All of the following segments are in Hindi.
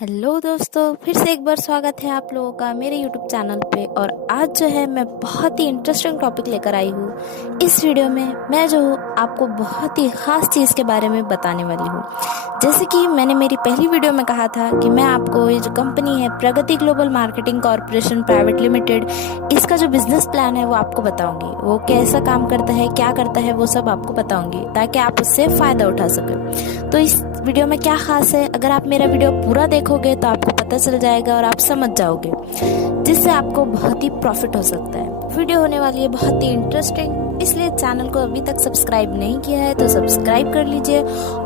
हेलो दोस्तों, फिर से एक बार स्वागत है आप लोगों का मेरे यूट्यूब चैनल पे। और आज जो है मैं बहुत ही इंटरेस्टिंग टॉपिक लेकर आई हूँ। इस वीडियो में मैं जो हूँ आपको बहुत ही ख़ास चीज़ के बारे में बताने वाली हूँ। जैसे कि मैंने मेरी पहली वीडियो में कहा था कि मैं आपको ये जो कंपनी है Pragati Global Marketing Corporation Private Limited, इसका जो बिजनेस प्लान है वो आपको बताऊंगी। वो कैसा काम करता है, क्या करता है, वो सब आपको बताऊंगी ताकि आप उससे फ़ायदा उठा सकें। तो इस वीडियो में क्या खास है, अगर आप मेरा वीडियो पूरा देखोगे तो आपको पता चल जाएगा और आप समझ जाओगे, जिससे आपको बहुत ही प्रॉफिट हो सकता है। वीडियो होने वाली है बहुत ही इंटरेस्टिंग, इसलिए चैनल को अभी तक सब्सक्राइब नहीं किया है तो सब्सक्राइब कर लीजिए।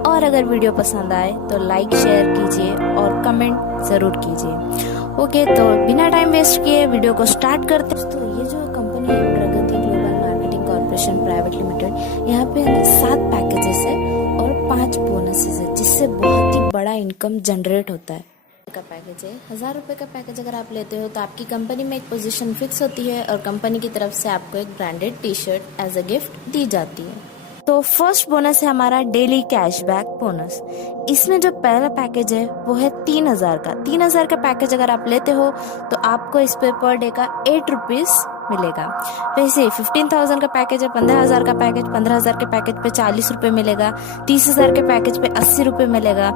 और अगर वीडियो पसंद आए तो लाइक शेयर कीजिए और कमेंट ज़रूर कीजिए। ओके, तो बिना टाइम वेस्ट किए वीडियो को स्टार्ट करते हैं। तो ये जो कंपनी है Pragati Global Marketing Corporation Private Limited, यहाँ पे 7 पैकेजेस है और 5 बोनसेस है, जिससे बहुत ही बड़ा इनकम जनरेट होता है। का पैकेज है 1000 रुपये का पैकेज। अगर आप लेते हो तो आपकी कंपनी में एक पोजीशन फिक्स होती है और कंपनी की तरफ से आपको एक branded T shirt as a gift दी जाती है। तो फर्स्ट बोनस है हमारा डेली कैशबैक बोनस। इसमें जो पहला पैकेज है वो है 3000 का। 3000 का पैकेज अगर आप लेते हो तो आपको इस पे पर डे का 8 रुपीज मिलेगा। वैसे 15,000 का पैकेज है, 15,000 का पैकेज, 15,000 के पैकेज पे 40 रुपये मिलेगा, 30,000 के पैकेज पे 80 रुपये मिलेगा,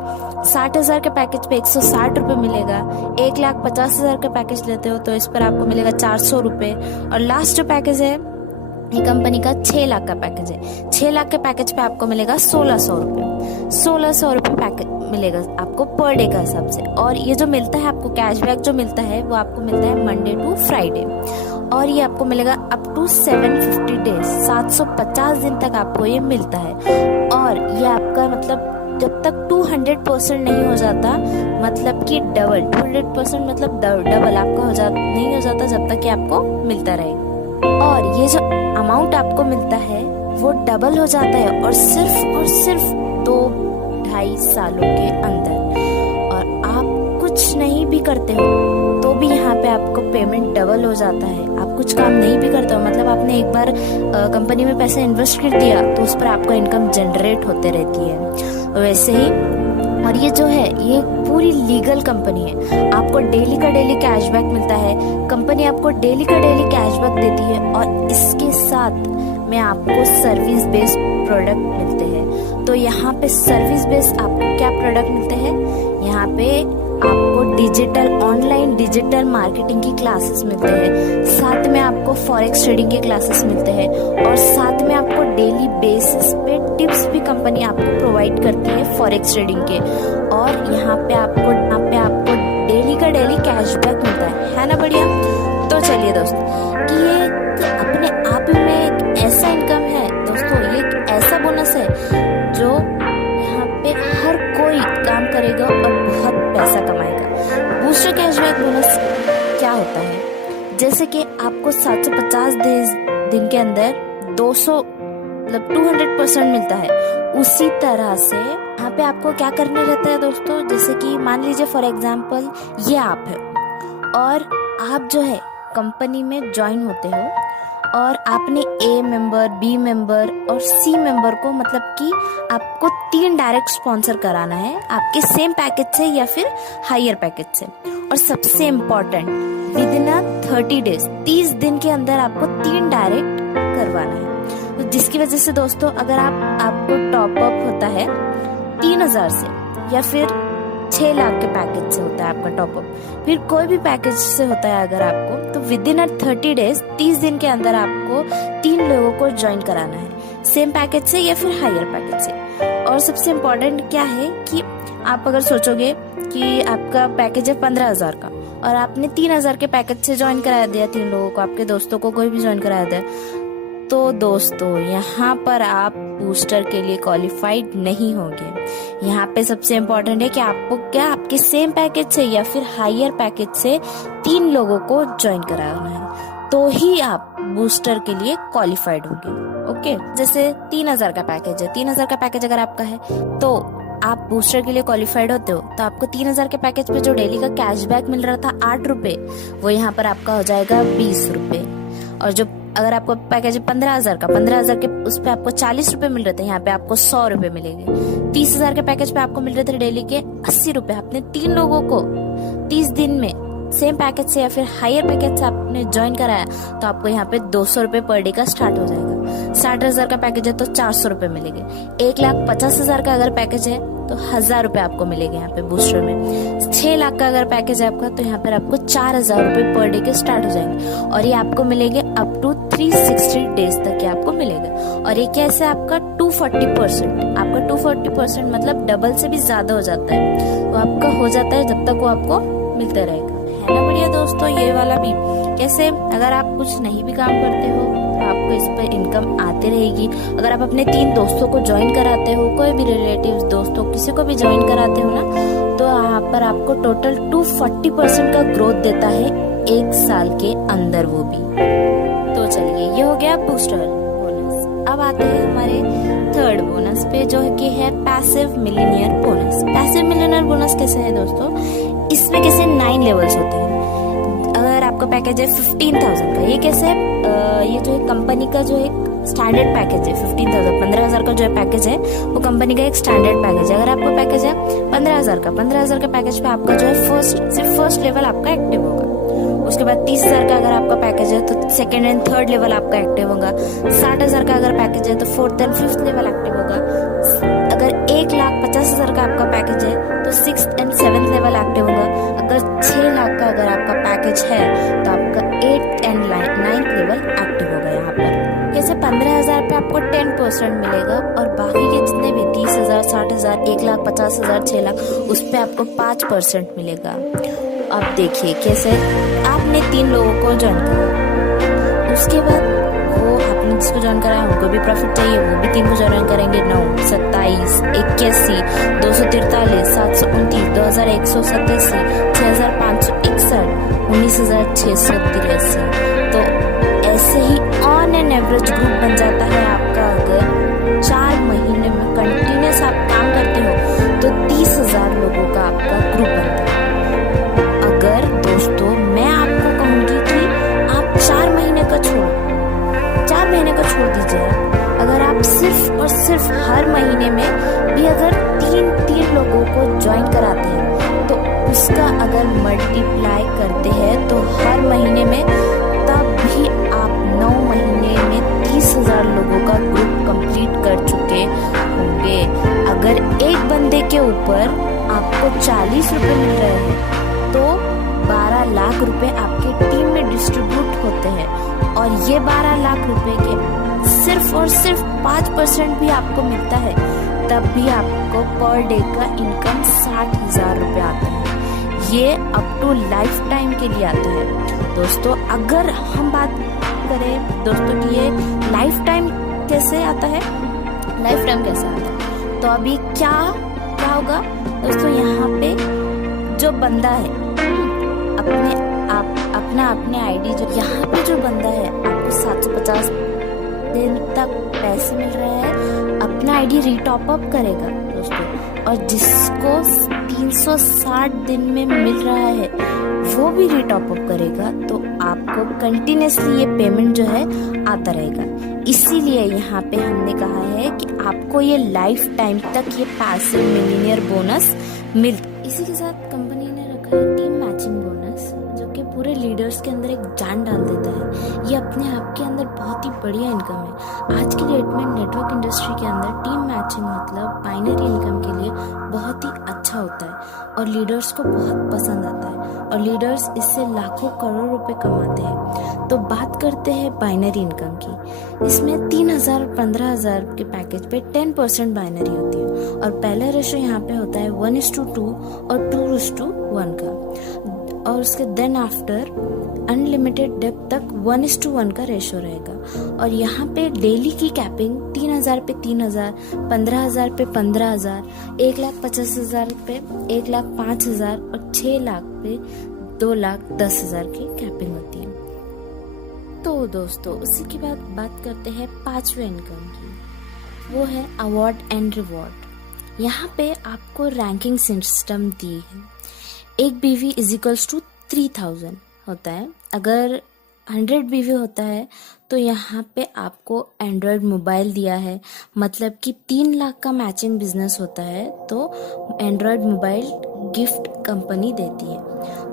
60,000 के पैकेज पे 160 रुपये मिलेगा, 1,50,000 का पैकेज लेते हो तो इस पर आपको मिलेगा 400 रुपये। और लास्ट जो पैकेज है ये कंपनी का 6 लाख का पैकेज है। 6 लाख के पैकेज पे आपको मिलेगा 1600 रुपये। 1600 रुपये पैकेज मिलेगा आपको पर डे का हिसाब से। और ये जो मिलता है आपको कैशबैक जो मिलता है वो आपको मिलता है मंडे टू फ्राइडे, और ये आपको मिलेगा अप टू 750 डेज, 750 दिन तक आपको ये मिलता है। और ये आपका मतलब जब तक 200% नहीं हो जाता, मतलब कि डबल 200% मतलब डबल आपका नहीं हो जाता जब तक कि आपको मिलता रहेगा। और ये जो अमाउंट आपको मिलता है वो डबल हो जाता है और सिर्फ 2-2.5 सालों के अंदर। और आप कुछ नहीं भी करते हो तो भी यहाँ पे आपको पेमेंट डबल हो जाता है। आप कुछ काम नहीं भी करते हो, मतलब आपने एक बार कंपनी में पैसा इन्वेस्ट कर दिया तो उस पर आपको इनकम जनरेट होते रहती है। वैसे ही और ये जो है ये पूरी लीगल कंपनी है। आपको डेली का डेली कैशबैक मिलता है, कंपनी आपको डेली का डेली कैशबैक देती है। और इसके साथ में आपको सर्विस बेस्ड प्रोडक्ट मिलते हैं। तो यहाँ पे सर्विस बेस्ड आपको क्या प्रोडक्ट मिलते हैं, यहाँ पे आपको ऑनलाइन डिजिटल मार्केटिंग की क्लासेस मिलते हैं, साथ में आपको फॉरेक्स ट्रेडिंग के क्लासेस मिलते हैं, और साथ में आपको डेली बेसिस पे टिप्स भी कंपनी आपको प्रोवाइड करती है फॉरेक्स ट्रेडिंग के। और यहाँ पे आपको डेली का डेली कैशबैक मिलता है ना। बढ़िया। तो चलिए दोस्तों, कि ये अपने आप में एक ऐसा इनकम है दोस्तों, ये एक ऐसा बोनस है जो यहाँ पे हर कोई काम करेगा और बहुत पैसा कमाएगा। बूस्टर कैशबैक बोनस क्या होता है, जैसे कि आपको 750 दिन के अंदर 200 मतलब 200% मिलता है। उसी तरह से यहाँ पे आपको क्या करना रहता है दोस्तों, जैसे कि मान लीजिए फॉर एग्जाम्पल ये आप है और आप जो है कंपनी में ज्वाइन होते हो और आपने ए मेंबर, बी मेंबर और सी मेंबर को, मतलब कि आपको 3 डायरेक्ट स्पॉन्सर कराना है आपके सेम पैकेज से या फिर हायर पैकेज से। और सबसे इम्पोर्टेंट, विद इन 30 डेज 30 दिन के अंदर आपको 3 डायरेक्ट करवाना है। तो जिसकी वजह से दोस्तों अगर आपको टॉप अप होता है 3000 से या फिर 6 लाख के पैकेज से होता है आपका टॉप अप, फिर कोई भी पैकेज से होता है अगर आपको, तो विद इन 30 डेज 30 दिन के अंदर आपको 3 लोगों को ज्वाइन कराना है, सेम पैकेज से या फिर हायर पैकेज से। और सबसे इम्पोर्टेंट क्या है कि आप अगर सोचोगे कि आपका पैकेज है 15,000 का और आपने 3,000 के पैकेज से ज्वाइन करा दिया 3 लोगों को, आपके दोस्तों को कोई भी ज्वाइन करा दिया, तो दोस्तों यहाँ पर आप बूस्टर के लिए क्वालिफाइड नहीं होंगे। यहाँ पे सबसे इम्पोर्टेंट है कि आपको आपके सेम पैकेज से या फिर हायर पैकेज से 3 लोगों को ज्वाइन कराना है, तो ही आप बूस्टर के लिए क्वालिफाइड होंगे। ओके, जैसे 3,000 का पैकेज है, 3,000 का पैकेज अगर आपका है तो आप बूस्टर के लिए क्वालिफाइड होते हो, तो आपको 3,000 के पैकेज पे जो डेली का कैशबैक मिल रहा था 8 रुपए, वो यहाँ पर आपका हो जाएगा 20 रुपए। और जो अगर आपको पैकेज है 15,000 का, 15,000 के उस पे आपको 40 रुपए मिल रहे थे, यहाँ पे आपको 100 रुपए मिलेंगे। 30,000 के पैकेज पे आपको मिल रहे थे डेली के 80 रुपए। आपने 3 लोगों को 30 दिन में सेम पैकेज से या फिर हायर पैकेज से आपने ज्वाइन कराया तो आपको यहाँ पे 200 रुपए पर डे का स्टार्ट हो जाएगा। 60,000 का पैकेज है तो 400 रुपए मिलेंगे। 1,50,000 का अगर पैकेज है तो 1,000 रुपए आपको मिलेंगे यहाँ पे बूस्टर में। 6 लाख का अगर पैकेज है आपका तो यहाँ पर आपको 4,000 रुपए पर डे के स्टार्ट हो जाएंगे और ये आपको मिलेंगे अप टू 360 डेज तक ये आपको मिलेगा। और ये कैसे आपका 240%, आपका 240% मतलब डबल से भी ज्यादा हो जाता है, वो आपका हो जाता है जब तक वो आपको मिलता रहेगा, है ना बढ़िया दोस्तों। ये वाला भी कैसे, अगर आप कुछ नहीं भी काम करते हो तो आपको इस पर इनकम आती रहेगी। अगर आप अपने 3 दोस्तों को ज्वाइन कराते हो, कोई भी रिलेटिव्स दोस्तों किसी को भी ज्वाइन कराते हो ना, तो यहाँ पर आपको टोटल 240% का ग्रोथ देता है 1 साल के अंदर वो भी। तो चलिए ये हो गया बूस्टर बोनस। अब आते हैं हमारे थर्ड बोनस पे जो कि है passive millionaire bonus. Passive millionaire bonus कैसे है दोस्तों, इसमें कैसे 9 लेवल्स होते हैं। अगर आपका पैकेज है 15,000 का, ये कैसे है, ये जो है कंपनी का जो एक स्टैंडर्ड पैकेज है 15,000, 15,000 का जो है पैकेज है वो कंपनी का एक स्टैंडर्ड पैकेज है। अगर आपका पैकेज है 15,000 का, 15,000 का पैकेज पे आपका जो है सिर्फ फर्स्ट लेवल आपका एक्टिव होगा। उसके बाद 30,000 का अगर आपका पैकेज है तो सेकंड एंड थर्ड लेवल आपका एक्टिव होगा। 60,000 का अगर पैकेज है तो 4th and 5th level active होगा। अगर 1,50,000 का आपका पैकेज है तो 6th and 7th level active होगा। अगर 6 लाख का अगर आपका पैकेज है तो आपका 8th and 9th level active होगा। यहाँ पर जैसे 15,000 पे आपको 10% मिलेगा और बाकी के जितने भी 30,000, 60,000, 1,50,000, 6 लाख उस पे आपको 5% मिलेगा। अब देखिए कैसे, आपने 3 लोगों को ज्वाइन करा, उसके बाद वो आपने जिसको ज्वाइन करा उनको भी प्रॉफिट चाहिए, वो भी 3 को ज्वाइन करेंगे। 9, 27, 81, 243, 729, 2,187, 6,561, 19,683। तो ऐसे ही ऑन एन एवरेज ग्रुप बन जाता है आपका। अगर 4 महीने में कंटिन्यूस आप काम करते हो तो 30,000 लोगों का आपका ग्रुप बनता है। अगर दोस्तों मैं आपको कहूंगी कि आप 4 महीने का छोड़ दीजिए, अगर आप सिर्फ और सिर्फ हर महीने में भी अगर 3 लोगों को ज्वाइन कराते हैं तो उसका अगर मल्टीप्लाई करते हैं तो हर महीने में तब भी आप 9 महीने में 30,000 लोगों का ग्रुप कंप्लीट कर चुके होंगे। अगर एक बंदे के ऊपर आपको 40 रुपए मिल रहे हैं तो 12 लाख रुपए आपके टीम में डिस्ट्रीब्यूट होते हैं और ये 12 लाख रुपए के सिर्फ और सिर्फ 5% भी आपको मिलता है, तब भी आपको पर डे का इनकम 60,000 रुपए आता है। ये अप टू लाइफ टाइम के लिए आता है दोस्तों। अगर हम बात करें दोस्तों कि ये लाइफ टाइम कैसे आता है, तो अभी क्या होगा दोस्तों, यहाँ पे जो बंदा है अपने आईडी, जो यहाँ पे जो बंदा है आपको 750 दिन तक पैसे मिल रहे हैं, अपना आईडी रीटॉप अप करेगा दोस्तों, और जिसको 360 दिन में मिल रहा है वो भी रीटॉप अप करेगा तो आपको कंटिन्यूसली ये पेमेंट जो है आता रहेगा। इसीलिए यहाँ पे हमने कहा है कि आपको ये लाइफ टाइम तक ये पैसिव मिलियनियर बोनस इसी के साथ कंपनी ने रखा है टीम मैचिंग बोनस, जो कि पूरे लीडर्स के अंदर एक जान डाल देता है। ये अपने आप के अंदर बहुत ही बढ़िया इनकम है। आज की डेट में नेटवर्क इंडस्ट्री के अंदर टीम मैचिंग मतलब बाइनरी इनकम के लिए बहुत ही अच्छा होता है और लीडर्स को बहुत पसंद आता है और लीडर्स इससे लाखों करोड़ रुपए कमाते हैं। तो बात करते हैं बाइनरी इनकम की। इसमें 3,000 और 15,000 के पैकेज पे 10% बाइनरी होती है और पहला रेशो यहाँ पे होता है 1:2 और 2:1 का, और उसके देन आफ्टर अनलिमिटेड डेप्थ तक 1:1 का रेशो रहेगा। और यहाँ पे डेली की कैपिंग 3,000 पे 3,000, 15,000 पे 15,000, 1,50,000 पे 1,05,000 और 6 लाख पे 2,10,000 की कैपिंग होती है। तो दोस्तों उसी के बाद बात करते हैं 5वें इनकम की, वो है अवार्ड एंड रिवॉर्ड। यहाँ पे आपको रैंकिंग सिस्टम दी है। एक BV = 3,000 होता है। अगर 100 बीवी होता है तो यहाँ पे आपको एंड्रॉयड मोबाइल दिया है, मतलब कि 3 लाख का मैचिंग बिजनेस होता है तो एंड्रॉयड मोबाइल गिफ्ट कंपनी देती है।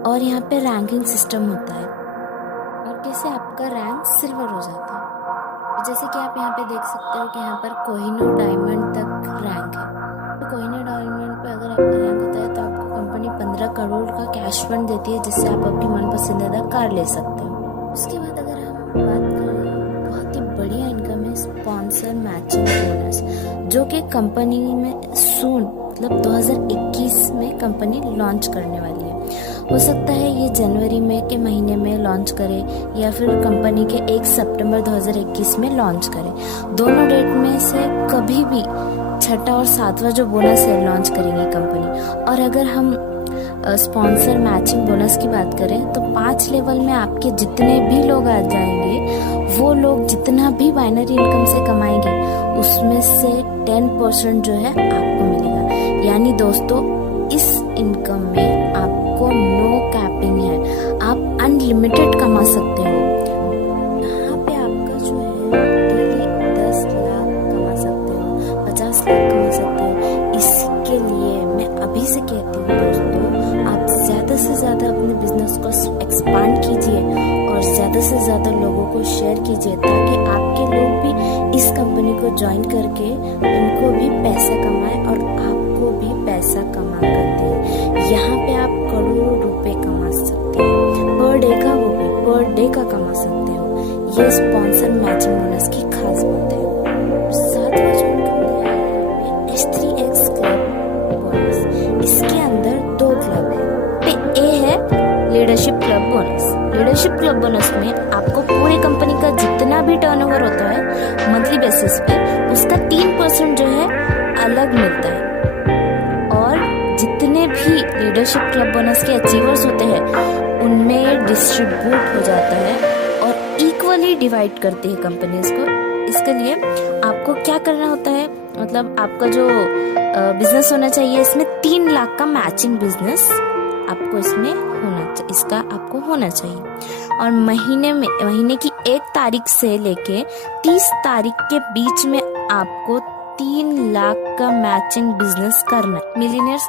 और यहाँ पे रैंकिंग सिस्टम होता है और कैसे आपका रैंक सिल्वर हो जाता है। जैसे कि आप यहाँ पे देख सकते हो कि यहाँ पर कोहिनूर डायमंड तक रैंक है। तो कोहिनूर डायमंड पे अगर आपका रैंक होता है तो आपको कंपनी 15 करोड़ का कैश फंड देती है, जिससे आप अपनी मन पसंदीदा कार ले सकते हो। उसके बाद अगर हम बात करें, बहुत ही बढ़िया इनकम है स्पॉन्सर मैचिंग बोनस, जो कि कंपनी में सून मतलब 2021 में कंपनी लॉन्च करने वाली है। हो सकता है ये जनवरी में के महीने में लॉन्च करे या फिर कंपनी के 1 सितंबर 2021 में लॉन्च करे। दोनों डेट में से कभी भी 6वां और 7वां जो बोनस है लॉन्च करेंगी कंपनी। और अगर हम स्पॉन्सर मैचिंग बोनस की बात करें तो 5 लेवल में आपके जितने भी लोग आ जाएंगे, वो लोग जितना भी बाइनरी इनकम से कमाएंगे उसमें से 10% जो है आपको मिलेगा। यानी दोस्तों इस इनकम में आपको नो कैपिंग है, आप अनलिमिटेड कमा सकते हो। यहाँ पे आपका जो है डेली 10 लाख कमा सकते हो, 50 लाख कमा सकते हो। इसके लिए मैं अभी से कहती हूँ दोस्तों, आप ज़्यादा से ज़्यादा अपने बिजनेस को एक्सपांड कीजिए और ज़्यादा से ज़्यादा लोगों को शेयर कीजिए, ताकि आपके लोग भी इस कंपनी को ज्वाइन करके उनको भी पैसा कमाए और आपको भी पैसा कमा कर दे। यहाँ पे आप करोड़ों रुपए कमा सकते हो पर डे का, वो भी पर डे का कमा सकते हो। ये स्पॉन्सर मैचिंग बोनस की खास बात है। सातवां जो इनकम दिया है H3X क्लब बोनस। इसके अंदर 2 क्लब है। ए है leadership club bonus. Leadership club bonus में आपको पूरी कंपनी का जितना भी टर्नओवर होता है मंथली बेसिस पे, उसका 3% जो है अलग मिलता है। और जितने भी लीडरशिप क्लब बोनस के अचीवर्स होते हैं उनमें डिस्ट्रीब्यूट हो जाता है और इक्वली डिवाइड करती है कंपनी इसको। इसके लिए आपको क्या करना होता है, मतलब आपका जो बिजनेस होना चाहिए, इसमें 3 लाख का मैचिंग बिजनेस आपको इसमें होना चाहिए। और महीने की 1 तारीख से लेके 30 तारीख के बीच में आपको 3 लाख का मैचिंग बिजनेस करना है। मिलीनियर्स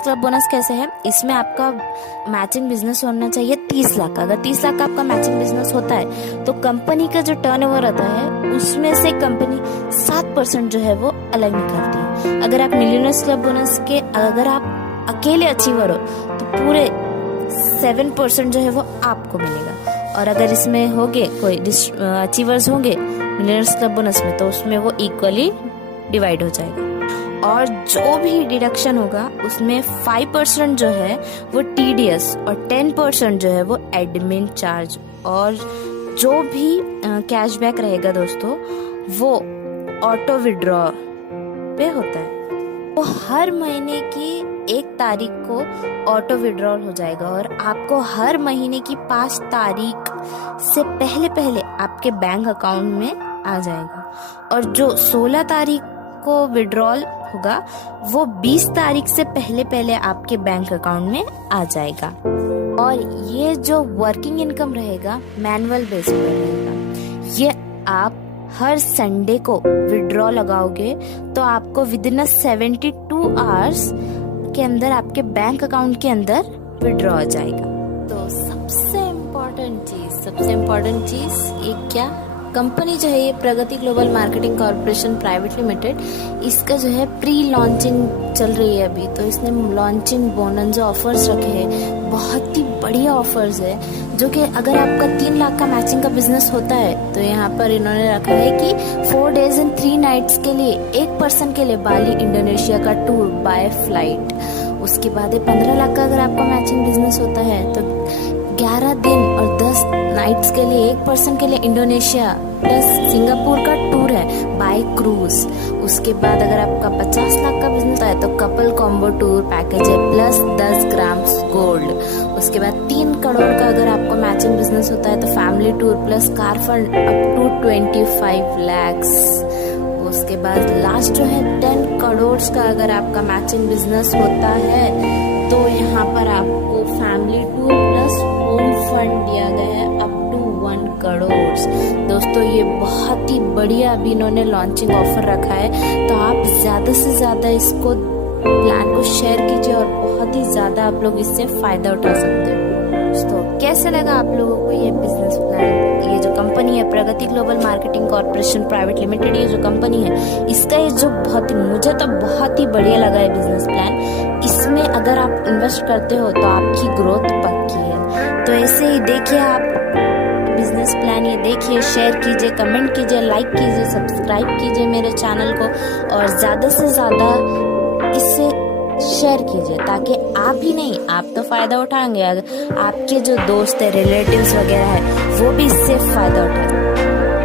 क्लब बोनस कैसे है, इसमें आपका मैचिंग बिजनेस होना चाहिए 30 लाख का। अगर 30 लाख का आपका मैचिंग बिजनेस होता है तो कंपनी का जो टर्नओवर होता है उसमें से कंपनी 7% जो है वो अलग निकालती है। अगर आप मिलीनियर्स क्लब बोनस के अगर आप अकेले अचीवर हो तो पूरे 7% जो है वो आपको मिलेगा। और अगर इसमें होंगे कोई अचीवर्स होंगे मिलीनियर्स क्लब बोनस में, तो उसमें वो इक्वली डिवाइड हो जाएगा। और जो भी डिडक्शन होगा उसमें 5% जो है वो TDS और 10% जो है वो एडमिन चार्ज, और जो भी कैशबैक रहेगा दोस्तों वो ऑटो विड्रॉ पे होता है। वो हर महीने की 1 तारीख को ऑटो विड्रॉल हो जाएगा और आपको हर महीने की 5 तारीख से पहले आपके बैंक अकाउंट में आ जाएगा। और जो 16 तारीख को विड्रॉल होगा वो 20 तारीख से पहले आपके बैंक अकाउंट में आ जाएगा। और ये जो वर्किंग इनकम रहेगा मैनुअल बेस पर रहेगा। ये आप हर संडे को विड्रॉ लगाओगे तो आपको विदिन 72 आवर्स के अंदर आपके बैंक अकाउंट के अंदर विड्रॉ हो जाएगा। तो सबसे इम्पोर्टेंट चीज ये क्या, कंपनी जो है ये Pragati Global Marketing Corporation Private Limited, इसका जो है प्री लॉन्चिंग चल रही है अभी। तो इसने लॉन्चिंग बोनस जो ऑफर्स रखे हैं बहुत ही बढ़िया ऑफर्स है, जो कि अगर आपका 3 लाख का मैचिंग का बिजनेस होता है तो यहाँ पर इन्होंने रखा है कि 4 days and 3 nights के लिए 1 पर्सन के लिए बाली इंडोनेशिया का टूर बाय फ्लाइट। उसके बाद 15 लाख का अगर आपका मैचिंग बिजनेस होता है तो 11 दिन और 10 नाइट्स के लिए 1 पर्सन के लिए इंडोनेशिया प्लस सिंगापुर का टूर है बाय क्रूज। उसके बाद अगर आपका 50 लाख का बिजनेस है तो कपल कॉम्बो टूर पैकेज है प्लस 10 ग्राम गोल्ड। उसके बाद 3 करोड़ का अगर आपका मैचिंग बिजनेस होता है तो family tour plus car fund up to 25 lakhs। उसके बाद लास्ट जो है 10 करोड़ का अगर आपका मैचिंग बिजनेस होता है तो यहाँ पर आपको family tour plus home fund दिया गया है करोड़। दोस्तों ये बहुत ही बढ़िया अभी इन्होंने लॉन्चिंग ऑफर रखा है, तो आप ज़्यादा से ज़्यादा इसको प्लान को शेयर कीजिए और बहुत ही ज़्यादा आप लोग इससे फ़ायदा उठा सकते हैं। दोस्तों कैसे लगा आप लोगों को ये बिजनेस प्लान? ये जो कंपनी है Pragati Global Marketing Corporation Private Limited, ये जो कंपनी है इसका ये जो मुझे तो बहुत ही बढ़िया लगा है बिजनेस प्लान। इसमें अगर आप इन्वेस्ट करते हो तो आपकी ग्रोथ पक्की है। तो ऐसे ही देखिए आप बिजनेस प्लान, ये देखिए, शेयर कीजिए, कमेंट कीजिए, लाइक कीजिए, सब्सक्राइब कीजिए मेरे चैनल को और ज़्यादा से ज़्यादा इससे शेयर कीजिए, ताकि आप ही नहीं, आप तो फ़ायदा उठाएंगे, अगर आपके जो दोस्त है, रिलेटिव्स वगैरह है, वो भी इससे फ़ायदा उठाएंगे।